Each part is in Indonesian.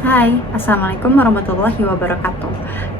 Hai, Assalamualaikum warahmatullahi wabarakatuh.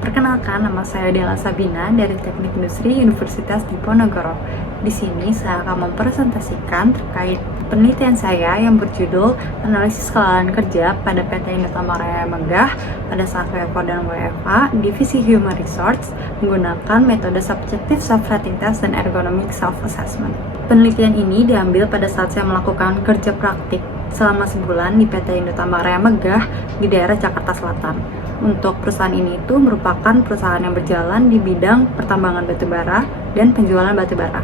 Perkenalkan, nama saya Della Sabina dari Teknik Industri Universitas Diponegoro. Di sini saya akan mempresentasikan terkait penelitian saya yang berjudul Analisis Kelelahan Kerja pada PT Indotama Raya Megah pada saat WFO dan WFA Divisi Human Resource menggunakan metode Subjective Self-Rating Test dan Ergonomic Self-Assessment. Penelitian ini diambil pada saat saya melakukan kerja praktik selama sebulan di PT Indotama Raya Megah di daerah Jakarta Selatan. Untuk perusahaan ini itu merupakan perusahaan yang berjalan di bidang pertambangan batubara dan penjualan batubara.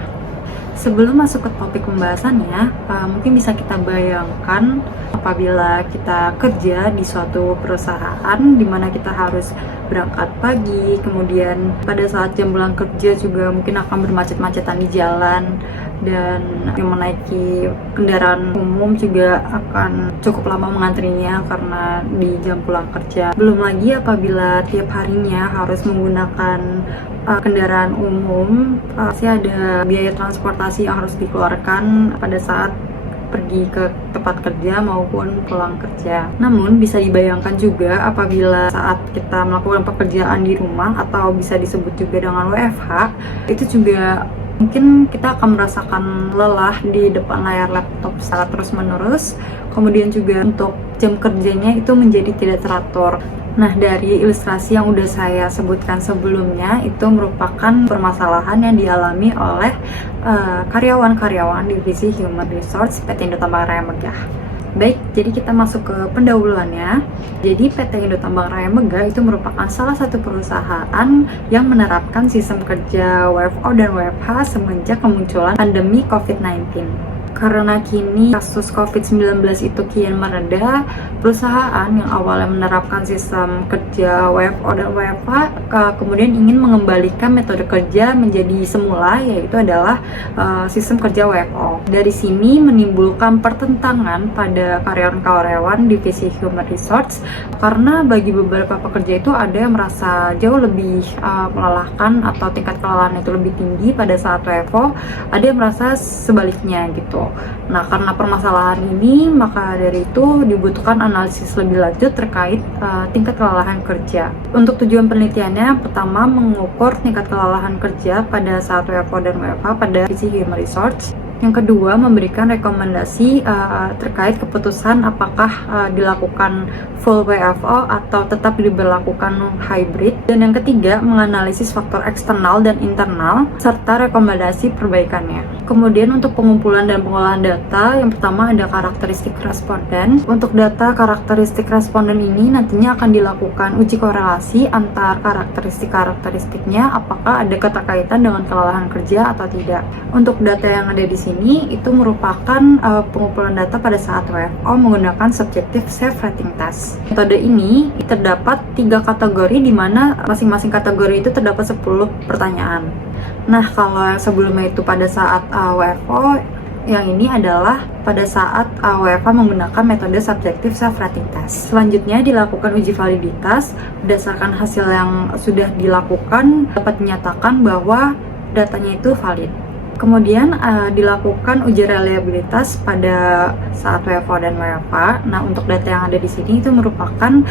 Sebelum masuk ke topik pembahasannya, mungkin bisa kita bayangkan apabila kita kerja di suatu perusahaan di mana kita harus berangkat pagi, kemudian pada saat jam pulang kerja juga mungkin akan bermacet-macetan di jalan, dan yang menaiki kendaraan umum juga akan cukup lama mengantrinya karena di jam pulang kerja. Belum lagi apabila tiap harinya harus menggunakan kendaraan umum, pasti ada biaya transportasi yang harus dikeluarkan pada saat pergi ke tempat kerja maupun pulang kerja. Namun bisa dibayangkan juga apabila saat kita melakukan pekerjaan di rumah atau bisa disebut juga dengan WFH, itu juga mungkin kita akan merasakan lelah di depan layar laptop secara terus-menerus. Kemudian juga untuk jam kerjanya itu menjadi tidak teratur. Nah, dari ilustrasi yang udah saya sebutkan sebelumnya, itu merupakan permasalahan yang dialami oleh karyawan-karyawan divisi Human Resource PT Indotama Raya Megah. Baik, jadi kita masuk ke pendahuluannya. Jadi PT Indotama Raya Megah itu merupakan salah satu perusahaan yang menerapkan sistem kerja WFO dan WFH semenjak kemunculan pandemi COVID-19. Karena kini kasus COVID-19 itu kian mereda, perusahaan yang awalnya menerapkan sistem kerja WFO dan WFH kemudian ingin mengembalikan metode kerja menjadi semula, yaitu adalah sistem kerja WFO. Dari sini menimbulkan pertentangan pada karyawan-karyawan divisi Human Resource, karena bagi beberapa pekerja itu ada yang merasa jauh lebih melelahkan atau tingkat kelelahan itu lebih tinggi pada saat WFO, ada yang merasa sebaliknya gitu. Nah, karena permasalahan ini, maka dari itu dibutuhkan analisis lebih lanjut terkait tingkat kelelahan kerja. Untuk tujuan penelitiannya, pertama mengukur tingkat kelelahan kerja pada saat WFO dan WFH pada divisi Human Resource. Yang kedua, memberikan rekomendasi terkait keputusan apakah dilakukan full WFO atau tetap diberlakukan hybrid. Dan yang ketiga, menganalisis faktor eksternal dan internal serta rekomendasi perbaikannya. Kemudian untuk pengumpulan dan pengolahan data, yang pertama ada karakteristik responden. Untuk data karakteristik responden ini nantinya akan dilakukan uji korelasi antar karakteristiknya, apakah ada keterkaitan dengan kelelahan kerja atau tidak. Untuk data yang ada di sini itu merupakan pengumpulan data pada saat WFO menggunakan Subjective Self-Rating Test. Metode ini terdapat 3 kategori di mana masing-masing kategori itu terdapat 10 pertanyaan. Nah, kalau yang sebelumnya itu pada saat WFO, yang ini adalah pada saat WFH menggunakan metode Subjective Self-Rating Test. Selanjutnya dilakukan uji validitas. Berdasarkan hasil yang sudah dilakukan, dapat dinyatakan bahwa datanya itu valid. Kemudian dilakukan uji reliabilitas pada saat WFO dan WFH. Nah, untuk data yang ada di sini itu merupakan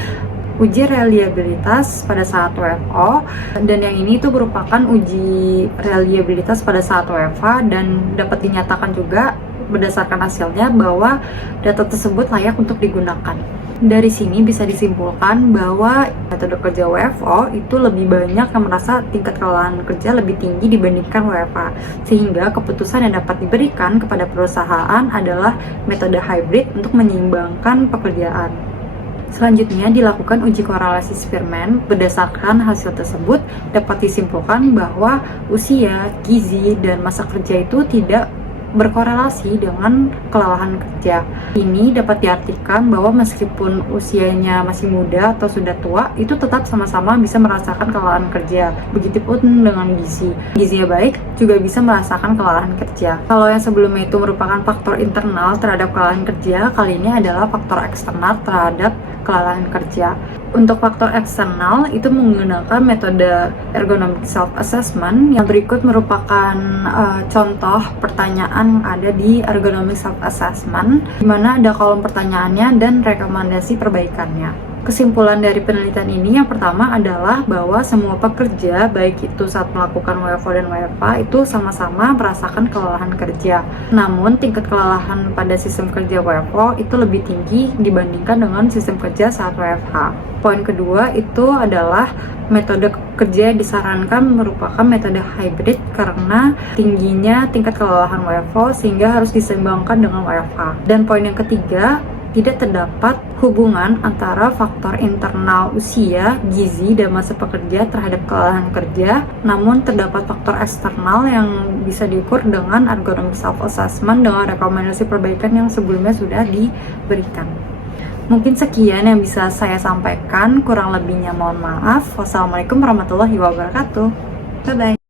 uji reliabilitas pada saat WFO, dan yang ini itu merupakan uji reliabilitas pada saat WFH, dan dapat dinyatakan juga berdasarkan hasilnya bahwa data tersebut layak untuk digunakan. Dari sini bisa disimpulkan bahwa metode kerja WFO itu lebih banyak yang merasa tingkat kelelahan kerja lebih tinggi dibandingkan WFH, sehingga keputusan yang dapat diberikan kepada perusahaan adalah metode hybrid untuk menyeimbangkan pekerjaan. Selanjutnya dilakukan uji korelasi Spearman. Berdasarkan hasil tersebut dapat disimpulkan bahwa usia, gizi, dan masa kerja itu tidak berkorelasi dengan kelelahan kerja. Ini dapat diartikan bahwa meskipun usianya masih muda atau sudah tua, itu tetap sama-sama bisa merasakan kelelahan kerja. Begitupun dengan gizi. Gizinya baik juga bisa merasakan kelelahan kerja. Kalau yang sebelumnya itu merupakan faktor internal terhadap kelelahan kerja, kali ini adalah faktor eksternal terhadap kelelahan kerja. Untuk faktor eksternal itu menggunakan metode ergonomic self-assessment. Yang berikut merupakan contoh pertanyaan yang ada di ergonomic self-assessment, di mana ada kolom pertanyaannya dan rekomendasi perbaikannya. Kesimpulan dari penelitian ini yang pertama adalah bahwa semua pekerja, baik itu saat melakukan WFO dan WFH, itu sama-sama merasakan kelelahan kerja. Namun tingkat kelelahan pada sistem kerja WFO itu lebih tinggi dibandingkan dengan sistem kerja saat WFH. Poin kedua itu adalah metode kerja yang disarankan merupakan metode hybrid karena tingginya tingkat kelelahan WFO sehingga harus diseimbangkan dengan WFH. Dan poin yang ketiga, tidak terdapat hubungan antara faktor internal usia, gizi, dan masa pekerja terhadap kelelahan kerja, namun terdapat faktor eksternal yang bisa diukur dengan ergonomic self-assessment dengan rekomendasi perbaikan yang sebelumnya sudah diberikan. Mungkin sekian yang bisa saya sampaikan, kurang lebihnya mohon maaf. Wassalamualaikum warahmatullahi wabarakatuh. Bye-bye.